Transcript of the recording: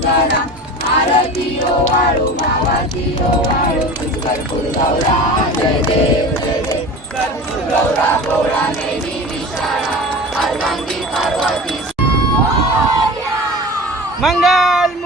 तुकाराम आरती ओवाळू भावाची ओवाळू कर्पूर गौरा जय देव जय देव कर्पूर गौरा गौरा देवी विशाळा अर्धांगी पार्वती मंगल